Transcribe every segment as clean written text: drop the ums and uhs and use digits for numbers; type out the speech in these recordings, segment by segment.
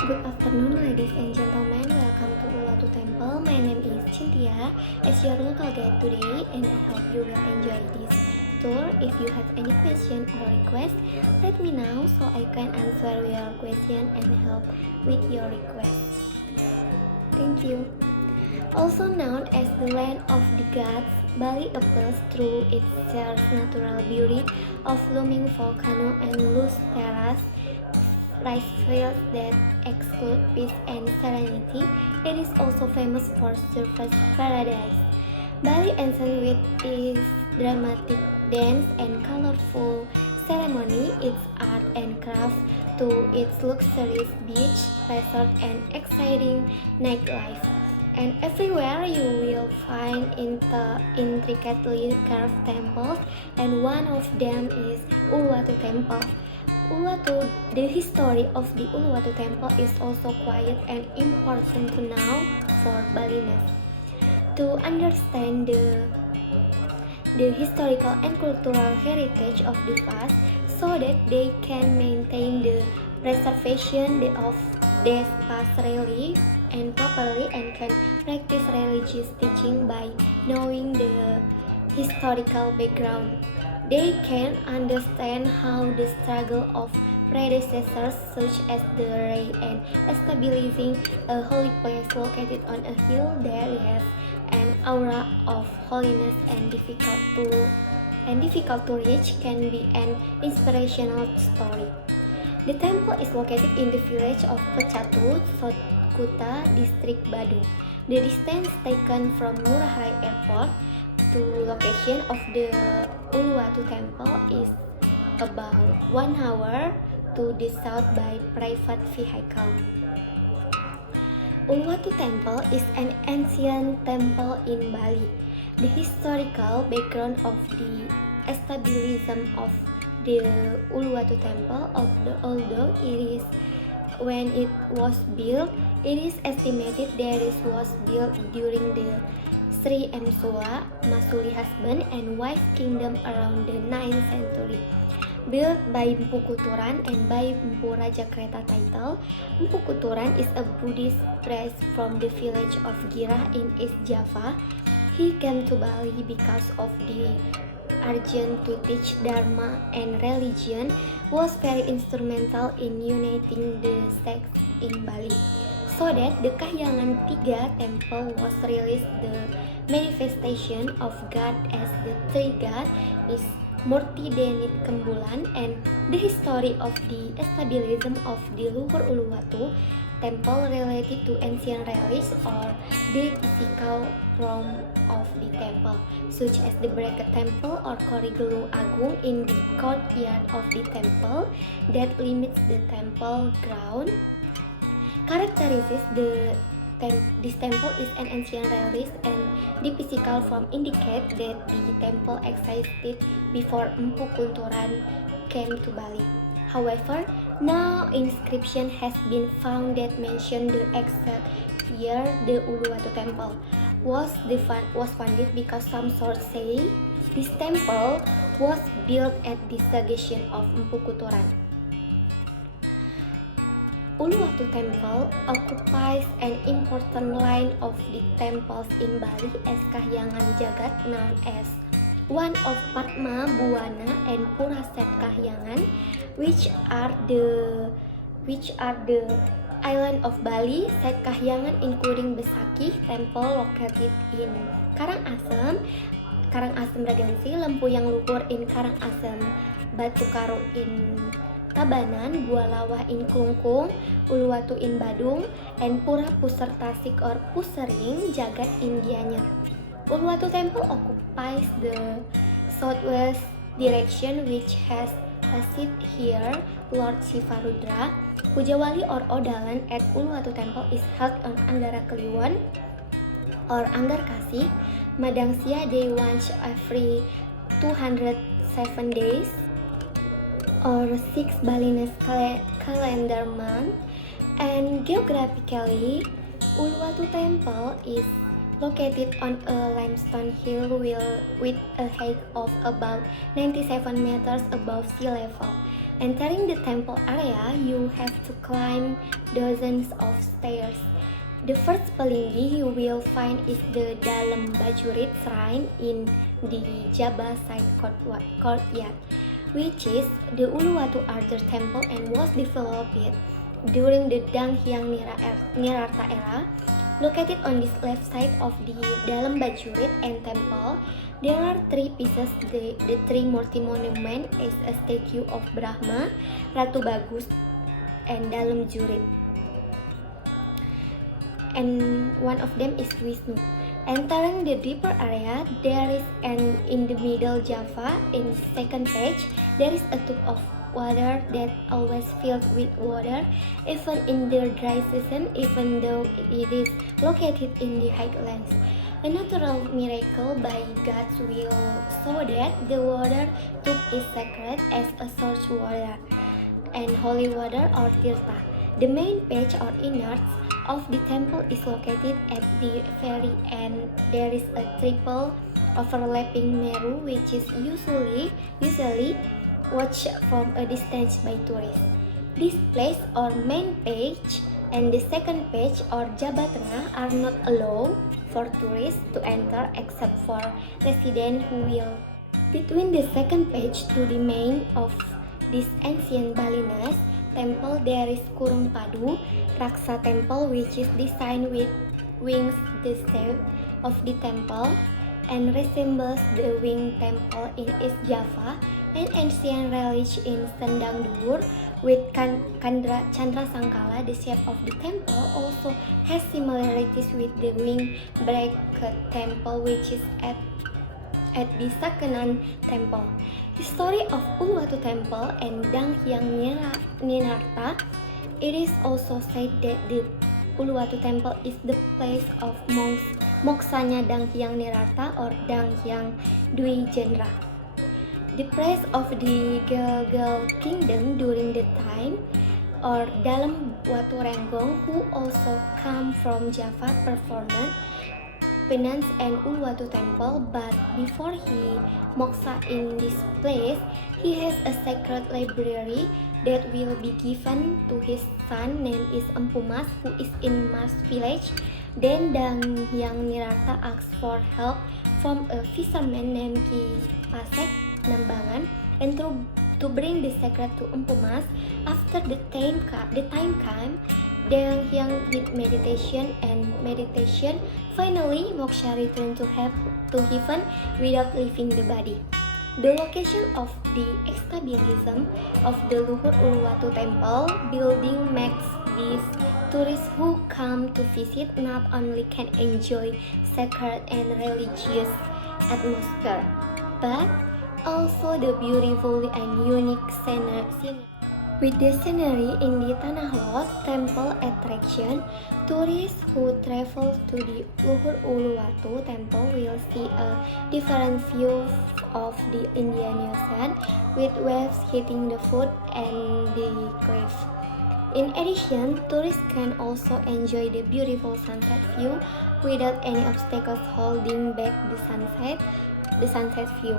Good afternoon, ladies and gentlemen. Welcome to Uluwatu Temple. My name is Cynthia, as your local guide today, and I hope you will enjoy this tour. If you have any question or request, let me know so I can answer your question and help with your request. Thank you. Also known as the land of the gods, Bali appeals through its scarce natural beauty of looming volcano and loose terrace rice fields that exclude peace and serenity. It is also famous for surface paradise. Bali ends with its dramatic dance and colorful ceremony, its art and craft, to its luxurious beach, resort, and exciting nightlife. And everywhere you will find intricately carved temples, and one of them is Uluwatu Temple. The history of the Uluwatu Temple is also quite and important to know for Balinese. To understand the historical and cultural heritage of the past so that they can maintain the preservation of these past relief and properly and can practice religious teaching by knowing the historical background. They can understand how the struggle of predecessors such as the Ray and establishing a holy place located on a hill there has an aura of holiness and difficult to reach can be an inspirational story. The temple is located in the village of Pecatu, South Kuta, District Badung. The distance taken from Ngurah Rai Airport to location of the Uluwatu Temple is about 1 hour to the south by private vehicle. Uluwatu Temple is an ancient temple in Bali. The historical background of the establishment of the Uluwatu Temple although it is when it was built, it is estimated that it was built during the Sri Emsula, Masuli husband and wife kingdom around the 9th century. Built by Mpu Kuturan and by Mpu Rajakreta title, Mpu Kuturan is a Buddhist priest from the village of Girah in East Java. He came to Bali because of the urgent to teach Dharma and religion, was very instrumental in uniting the sects in Bali. So that the Kahyangan Tiga temple was released the manifestation of God as the three God is Murti Denit Kembulan, and the history of the establishment of the Luhur Uluwatu temple related to ancient relics or the physical form of the temple, such as the Bracket Temple or Korigelu Agung in the courtyard of the temple that limits the temple ground. Characteristics this temple is an ancient relic and the physical form indicate that the temple existed before Mpu Kuturan came to Bali. However, no inscription has been found that mention the exact year the Uluwatu Temple was founded, because some sources say this temple was built at the suggestion of Mpu Kuturan. Uluwatu Temple occupies an important line of the temples in Bali as Kahyangan Jagat, known as one of Padma, Buwana, and Puraset Kahyangan, which are the island of Bali. Set Kahyangan including Besakih Temple located in Karangasem, Regency, Lempuyang Luhur in Karangasem, Batu Karo in Tabanan, Bualawa in Klungkung, Uluwatu in Badung, and Pura Puser Tasik or Pusering, Jagat in Gianyar. Uluwatu Temple occupies the southwest direction, which has a seat here, Lord Sivarudra. Puja Wali or Odalan at Uluwatu Temple is held on Anggara Kliwon or Anggar Kasih, Madangsia Day once every 207 days or 6 Balinese calendar month. And geographically, Uluwatu Temple is located on a limestone hill with a height of about 97 meters above sea level. Entering the temple area, you have to climb dozens of stairs. The first palinggi you will find is the Dalam Bajurit shrine in the Jaba side courtyard, which is the Uluwatu Arthur temple and was developed during the Danghyang Nirarta era. Located on this left side of the Dalam Bajurit and temple, there are three pieces. The Trimurti monument is a statue of Brahma, Ratu Bagus, and Dalam Jurit. And one of them is Vishnu. Entering the deeper area, there is an in the middle Java. In second page, there is a tube of water that always filled with water, even in the dry season, even though it is located in the highlands. A natural miracle by God's will, so that the water tube is sacred as a source water and holy water or tirtha. The main page or innards of the temple is located at the very end. There is a triple overlapping Meru, which is usually watched from a distance by tourists. This place or main page and the second page or Jabatengah are not allowed for tourists to enter except for residents who will. Between the second page to the main of this ancient Balinese temple, there is Kurung Padu Raksa temple, which is designed with wings the shape of the temple and resembles the winged temple in East Java. An ancient relic in Sendang Duur with Chandra Sangkala, the shape of the temple, also has similarities with the winged bracket temple, which is at the Sakenan temple. The story of Uluwatu temple and Danghyang Nirarta. It is also said that the Uluwatu temple is the place of moksanya Danghyang Nirarta or Danghyang Dwi Jendra. The praise of the Gelgel kingdom during the time or Dalam Watu Renggong, who also come from Java, performed penance and Uluwatu temple, but before he moksa in this place, he has a sacred library that will be given to his son named is Empu Mas, who is in Mas village. Then Danghyang Nirarta asks for help from a fisherman named Ki Pasek Nambangan and to bring the secret to Empu Mas. After the time came, Danghyang did meditation. Finally, moksha returned to heaven without leaving the body. The location of the establishment of the Luhur Uluwatu temple building makes these tourists who come to visit not only can enjoy sacred and religious atmosphere, but also the beautiful and unique scenery. With the scenery in the Tanah Lot temple attraction, tourists who travel to the Luhur Uluwatu temple will see a different view of the Indian Ocean, with waves hitting the foot and the cliff. In addition, tourists can also enjoy the beautiful sunset view without any obstacles holding back the sunset view.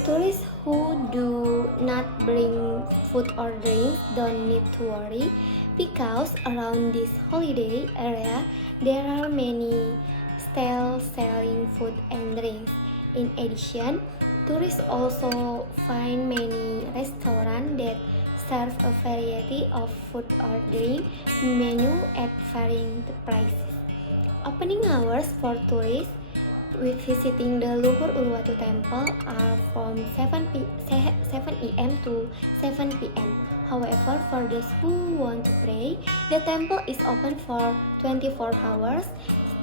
Tourists who do not bring food or drinks don't need to worry, because around this holiday area there are many stalls selling food and drinks. In addition, tourists also find many restaurants that serve a variety of food or drink menu at varying prices. Opening hours for tourists with visiting the Luhur Uluwatu temple are from 7 a.m. to 7 p.m. However, for those who want to pray, the temple is open for 24 hours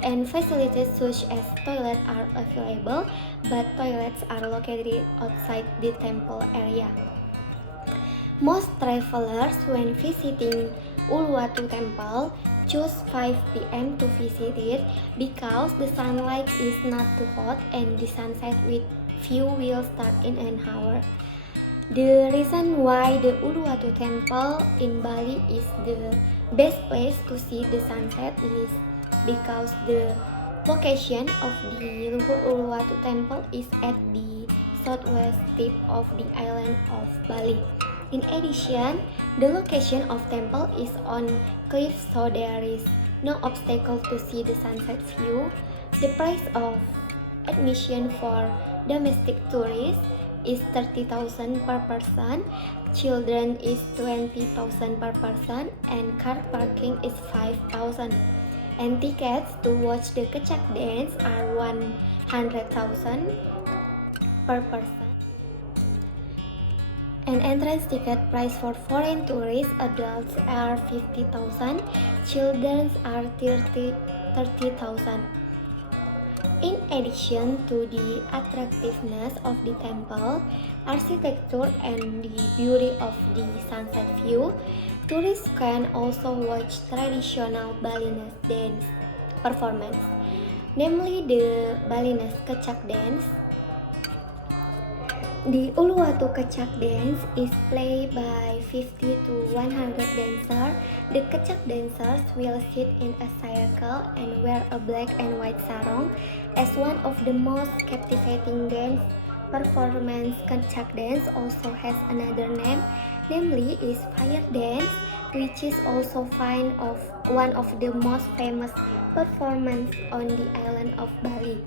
and facilities such as toilets are available, but toilets are located outside the temple area. Most travelers when visiting Uluwatu temple choose 5 p.m. to visit it because the sunlight is not too hot and the sunset with view will start in an hour. The reason why the Uluwatu temple in Bali is the best place to see the sunset is because the location of the Luhur Uluwatu temple is at the southwest tip of the island of Bali. In addition, the location of temple is on cliff, so there is no obstacle to see the sunset view. The price of admission for domestic tourists is 30,000 per person, children is 20,000 per person, and car parking is 5,000. And tickets to watch the Kecak dance are 100,000 per person. An entrance ticket price for foreign tourists adults are 50,000, children are 30,000. In addition to the attractiveness of the temple, architecture and the beauty of the sunset view, tourists can also watch traditional Balinese dance performance, namely the Balinese Kecak dance. The Uluwatu Kecak dance is played by 50 to 100 dancers. The Kecak dancers will sit in a circle and wear a black and white sarong. As one of the most captivating dance performance, Kecak dance also has another name, namely is fire dance, which is also one of the most famous performance on the island of Bali.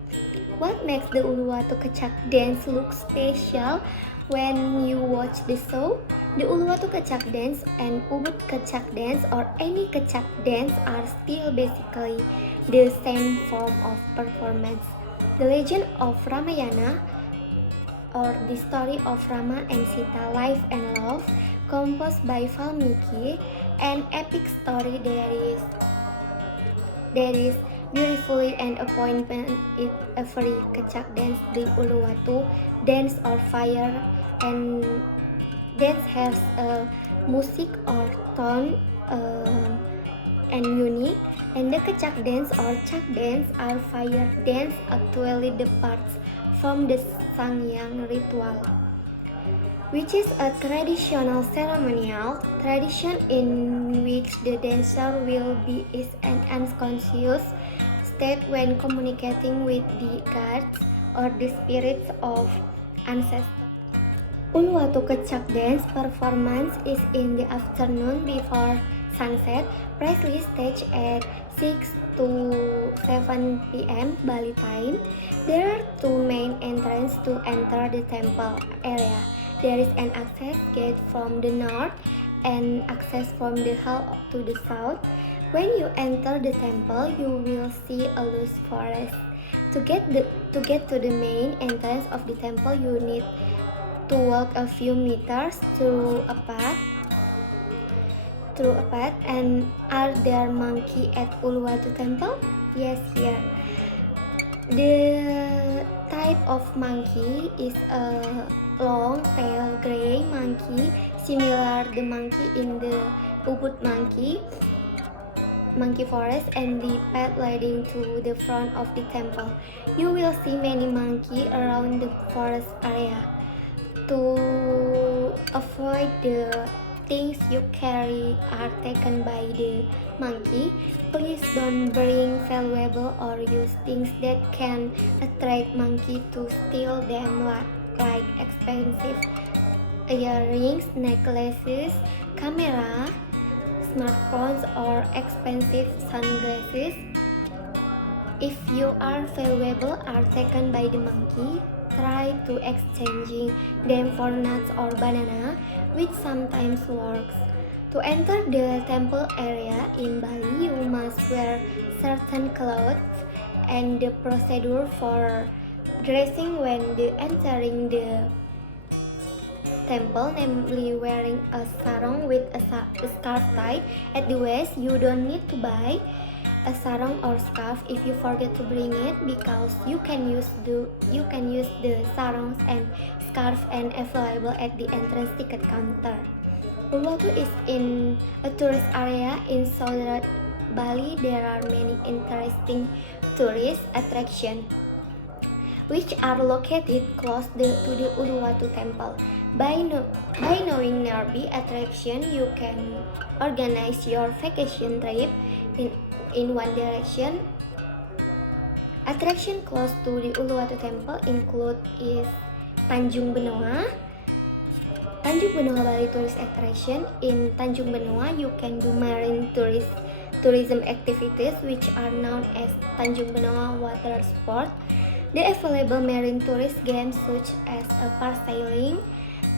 What makes the Uluwatu Kecak dance look special when you watch the show? The Uluwatu Kecak dance and Ubud Kecak dance or any Kecak dance are still basically the same form of performance. The legend of Ramayana, or the story of Rama and Sita life and love, composed by Valmiki, an epic story that is beautifully and appointment in every Kecak dance. The Uluwatu dance or fire and dance has a music or tone and unique, and the Kecak dance or Chak dance are fire dance, actually departs from the Sangyang ritual, which is a traditional ceremonial tradition in which the dancer will be in an unconscious state when communicating with the gods or the spirits of ancestors. Uluwatu Kecak dance performance is in the afternoon before sunset, precisely staged at 6 to 7 p.m. Bali time. There are two main entrances to enter the temple area. There is an access gate from the north and access from the hall to the south. When you enter the temple, you will see a loose forest. To get to the main entrance of the temple, you need to walk a few meters through a path. And are there monkey at Uluwatu temple? Yes, here. The type of monkey is a long pale gray monkey, similar the monkey in the Ubud monkey forest and the path leading to the front of the temple. You will see many monkey around the forest area. To avoid the things you carry are taken by the monkey, please don't bring valuable or use things that can attract monkey to steal them, like expensive earrings, necklaces, camera, smartphones, or expensive sunglasses. If your valuable are taken by the monkey, try to exchanging them for nuts or banana, which sometimes works. To enter the temple area in Bali, you must wear certain clothes, and the procedure for dressing when entering the temple, namely wearing a sarong with a scarf tied at the waist. You don't need to buy a sarong or scarf if you forget to bring it, because you can use the sarongs and scarf and available at the entrance ticket counter. Uluwatu is in a tourist area in southern Bali. There are many interesting tourist attractions which are located close to the Uluwatu temple. By knowing nearby attraction, you can organize your vacation trip in one direction. Attraction close to the Uluwatu temple include is Tanjung Benoa, Tanjung Benoa Bali tourist attraction. In Tanjung Benoa, you can do marine tourism activities, which are known as Tanjung Benoa water sport. The available marine tourist games such as parasailing,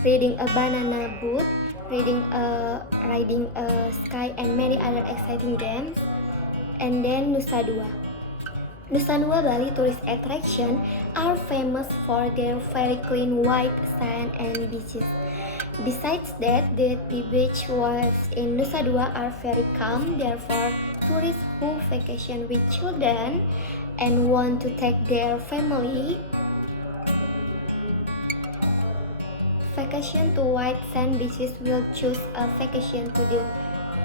riding a banana boat, riding a sky, and many other exciting games. And then Nusa Dua. Nusa Dua Bali tourist attraction are famous for their very clean white sand and beaches. Besides that, the beach waves in Nusa Dua are very calm. Therefore, tourists who vacation with children and want to take their family vacation to white sand beaches will choose a vacation to the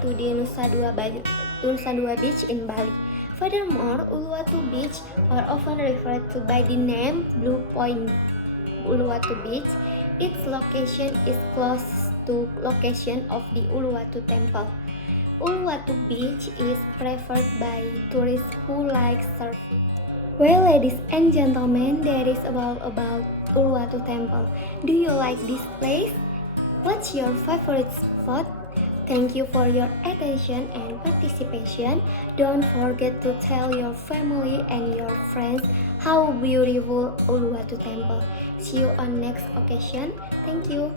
Nusa Dua Beach in Bali. Furthermore, Uluwatu Beach, or often referred to by the name Blue Point Uluwatu Beach, its location is close to location of the Uluwatu Temple. Uluwatu Beach is preferred by tourists who like surfing. Well, ladies and gentlemen, that is about Uluwatu Temple. Do you like this place? What's your favorite spot? Thank you for your attention and participation. Don't forget to tell your family and your friends how beautiful Uluwatu Temple. See you on next occasion. Thank you.